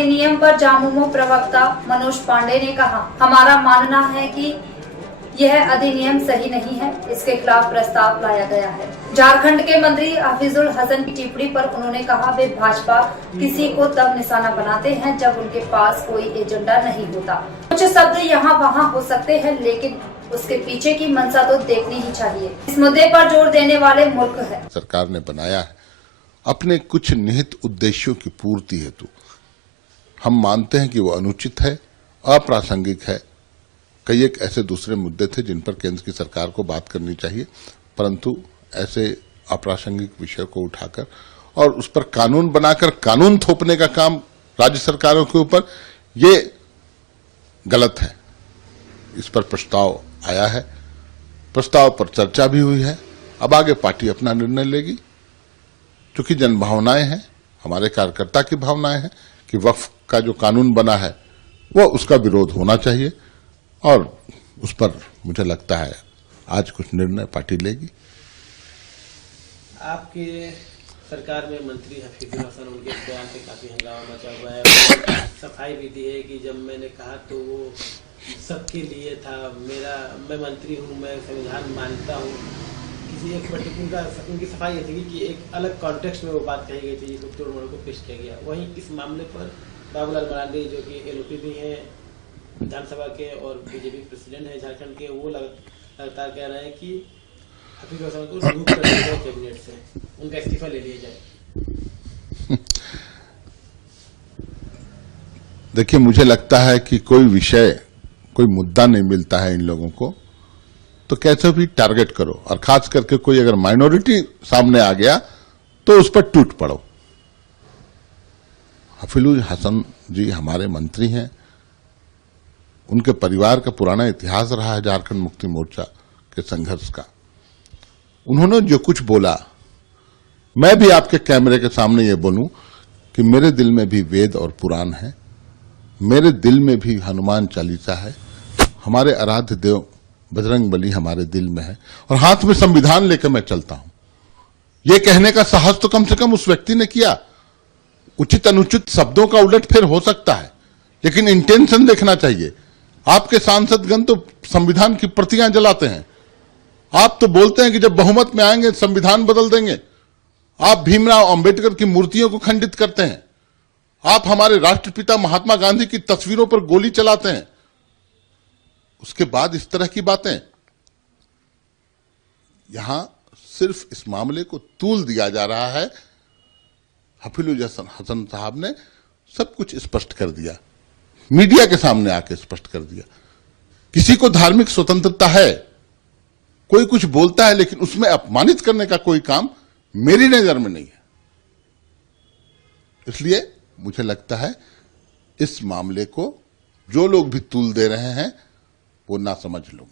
अधिनियम पर झामुमो प्रवक्ता मनोज पांडे ने कहा, हमारा मानना है कि यह अधिनियम सही नहीं है, इसके खिलाफ प्रस्ताव लाया गया है। झारखंड के मंत्री हफीजुल हसन की टिप्पणी पर उन्होंने कहा, वे भाजपा किसी को तब निशाना बनाते हैं जब उनके पास कोई एजेंडा नहीं होता। कुछ शब्द यहाँ वहाँ हो सकते हैं, लेकिन उसके पीछे की मंशा तो देखनी ही चाहिए। इस मुद्दे पर जोर देने वाले मूर्ख है। सरकार ने बनाया है अपने कुछ निहित उद्देश्यों की पूर्ति हेतु। हम मानते हैं कि वो अनुचित है, अप्रासंगिक है। कई एक ऐसे दूसरे मुद्दे थे जिन पर केंद्र की सरकार को बात करनी चाहिए, परंतु ऐसे अप्रासंगिक विषय को उठाकर और उस पर कानून बनाकर कानून थोपने का काम राज्य सरकारों के ऊपर, ये गलत है। इस पर प्रस्ताव आया है, प्रस्ताव पर चर्चा भी हुई है। अब आगे पार्टी अपना निर्णय लेगी। चूंकि जनभावनाएं हैं, हमारे कार्यकर्ता की भावनाएं हैं कि वक्फ का जो कानून बना है वो उसका विरोध होना चाहिए, और उस पर मुझे लगता है आज कुछ निर्णय पार्टी लेगी। आपके सरकार में मंत्री हफीजुल हसन, उनके बयान पे काफी हंगामा मचा हुआ है। सफाई भी दी है कि जब मैंने कहा तो वो सबके लिए था। मैं मंत्री हूँ, मैं संविधान मानता हूँ। किसी एक पर्टिकुलर उनकी सफाई ये थी कि एक अलग कॉन्टेक्स्ट में वो बात कही गई थी, जिसको तोड़-मोड़ को पेश किया गया। वहीं इस मामले पर बाबूलाल मरांडी, जो कि एलओपी भी हैं विधानसभा के और बीजेपी प्रेसिडेंट है झारखंड के, वो लगातार कह रहे हैं कि हफीजुल हसन को रिमूव कर दिया जाए कैबिनेट से, उनका इस्तीफा ले लिया जाए। देखिए, मुझे लगता है कि कोई विषय, कोई मुद्दा नहीं मिलता है इन लोगों को तो कैसे भी टारगेट करो, और खास करके कोई अगर माइनॉरिटी सामने आ गया तो उस पर टूट पड़ो। हफीजुल हसन जी हमारे मंत्री हैं, उनके परिवार का पुराना इतिहास रहा है झारखंड मुक्ति मोर्चा के संघर्ष का। उन्होंने जो कुछ बोला, मैं भी आपके कैमरे के सामने ये बोलूं कि मेरे दिल में भी वेद और पुराण है, मेरे दिल में भी हनुमान चालीसा है, हमारे आराध्य देव बजरंग बली हमारे दिल में है, और हाथ में संविधान लेकर मैं चलता हूं। यह कहने का साहस तो कम से कम उस व्यक्ति ने किया। उचित अनुचित शब्दों का उलटफेर हो सकता है, लेकिन इंटेंशन देखना चाहिए। आपके सांसदगण तो संविधान की प्रतियां जलाते हैं, आप तो बोलते हैं कि जब बहुमत में आएंगे संविधान बदल देंगे। आप भीमराव अंबेडकर की मूर्तियों को खंडित करते हैं, आप हमारे राष्ट्रपिता महात्मा गांधी की तस्वीरों पर गोली चलाते हैं। उसके बाद इस तरह की बातें, यहां सिर्फ इस मामले को तूल दिया जा रहा है। हफीजुल हसन साहब ने सब कुछ स्पष्ट कर दिया, मीडिया के सामने आके स्पष्ट कर दिया। किसी को धार्मिक स्वतंत्रता है, कोई कुछ बोलता है, लेकिन उसमें अपमानित करने का कोई काम मेरी नजर में नहीं है। इसलिए मुझे लगता है इस मामले को जो लोग भी तूल दे रहे हैं वो ना समझ लोग।